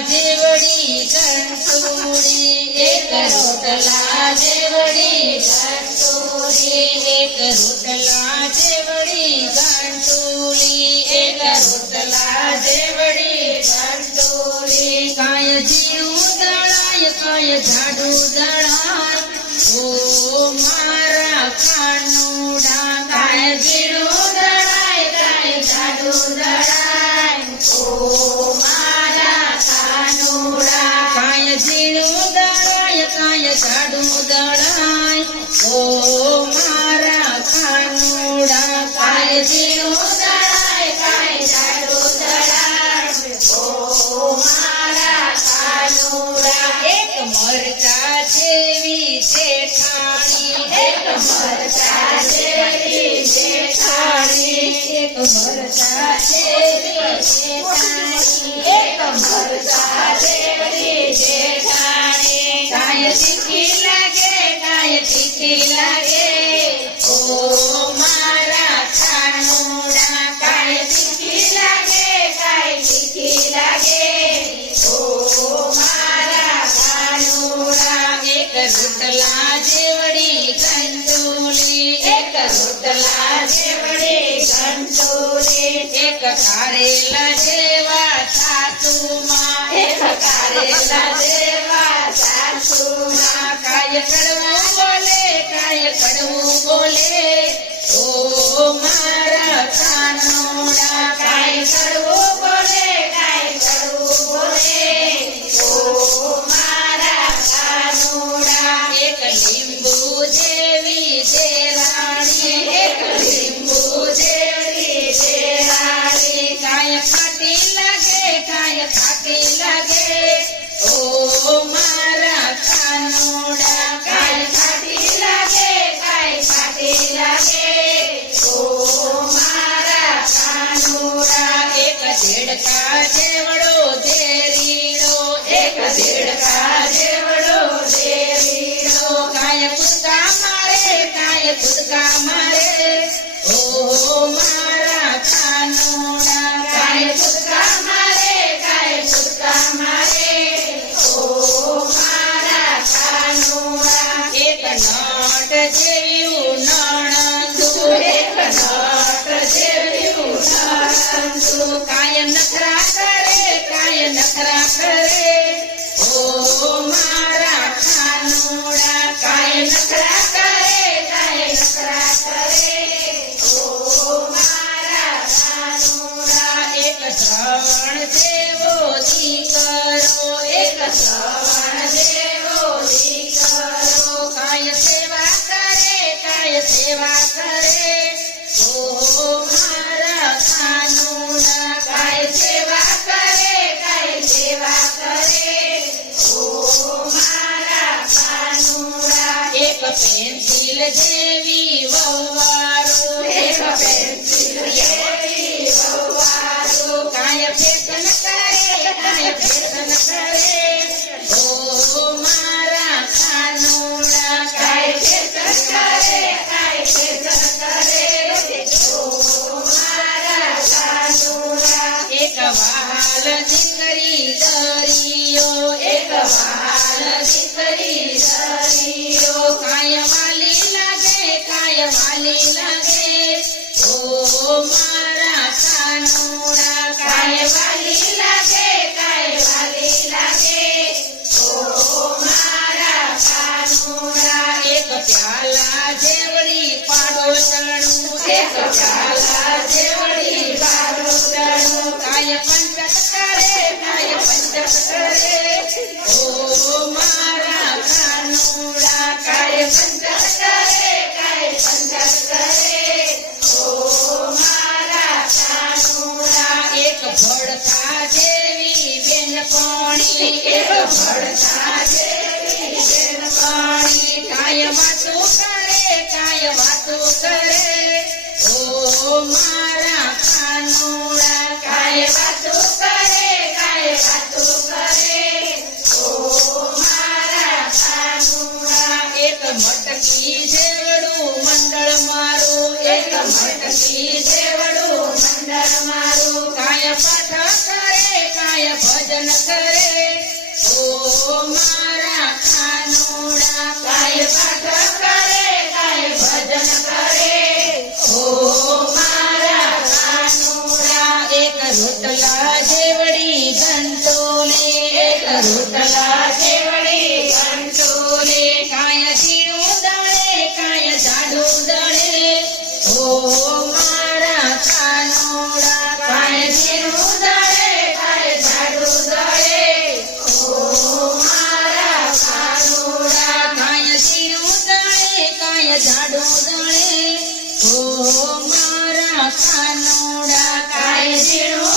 જેવડી કંટોળી એક રોટલા જેવડી કંટોળી એક રોટલા જેવડી કંટોળી એક રોટલા જેવડી કંટોળી કાય જીવું દળાય કાય જાડું દળાય ઓ મારા કાનુડા કાય જીડું દળાય કાય જાડું દળાય ઓ મારા કાનુડા કાય જીડું દળાય કાય જાડું દળાય ઓ મારા કાનુડા કાય જીડું દળાય કાય જાડું દળાય ઓ મારા કાનુડા એક મરચા જેવી જેઠાણી એક મરચા જેવી જેઠાણી એક મરચા જેવી જેઠાણી એક મરચા જેવી જેઠાણી કાય તીખી લાગે કાય તીખી લાગે ઓ મારા કાનુડા કાય તીખી લાગે કાય તીખી લાગે ઓ મારા કાનુડા એક રોટલા જેવડી કંટોળી એક રોટલા જેવડી કંટોળી એક કારેલા જેવા સાસુમાં એક કારેલા જેવા સાસુમાં કાય કડવું બોલે કાય કડવું બોલે ઓ મારા કાનુડા કાય કડવું બોલે કાય કડવું બોલે ઓ મારા કાનુડા એક લીંબુ જેવી દેરાણી એક લીંબુ જેવી દેરાણી કાય ખાટી લાગે કાય ખાટી લાગે ઓ મારા કાનુડા કાય ખાટી લાગે કાય ખાટી લાગે ઓ મારા કાનુડા એક દેડકા જેવડો દેરીડો એક દેડકા જેવડો દેરીડો કાય કૂદકા મારે કાય કૂદકા મારે ઓ મારા કાનુડા કાય કૂદકા મારે કાય કૂદકા મારે ઓ મારા કાનુડા એક નટ જેવું નણંદુ એક નટ જેવું નણંદુ કાય નખરા કરે ઓ મારા કાનુડા કાય નખરા કરે ઓ મારા કાનુડા એક શ્રવણ જેવો દીકરો એક શ્રવણ જેવો દીકરો કાય સેવા કરે ઓ મારા કાનુડા કાય સેવા કરે ઓ મારા કાનુડા એક પેન્સિલ જેવી વવારો એક પેન્સિલ જેવી વવારો કાય ફેશન કરે ઓ મારા કાનુડા કાય ફેશન કરે ઓ મારા કાનુડા એક વાલ દીકરી દરિયો એક વાલ દીકરી દરિયો કાય વાલી લાગે ઓ મારા કાનુડા કાય વાલી લાગે ઓ મારા કાનુડા એક પ્યાલા જેવડી પાડોશણું એક પ્યાલા જેવડી પાડોશણું કાય પંચક કરે ઓ મારા કાનુડા કાય પંચક કરે ઓ મારા કાનુડા એક ભડકા જેવી બેનપણી એક ભડકા જેવી બેનપણી કાય વાતો કરે ઓ મારા કાનુડા કાય વાતો કરે ઓ મારા કાનુડા એક મટકી જેવડું મંડળ મારું એક મટકી જેવડું મંડળ મારું કાય પાઠ કરે કાય ભજન કરે કરે ઓ મારા કાનુડા કાય પાઠ કરે કાય ભજન કરે ઓ મારા કાનુડા એક રોટલા જેવડી ઘંટોલે એક રોટલા જેવડી ઘંટોલે કાય ઝીણું દળે કાય જાડું દળે ઓ મારા કાનુડા કાય ઝીણું દળે કાય જાડું દળે ઓ મારા કાનુડા કાય ઝીણું દળે કાય જાડું દળે ઓ મારા કાનુડા કાય ઝીણું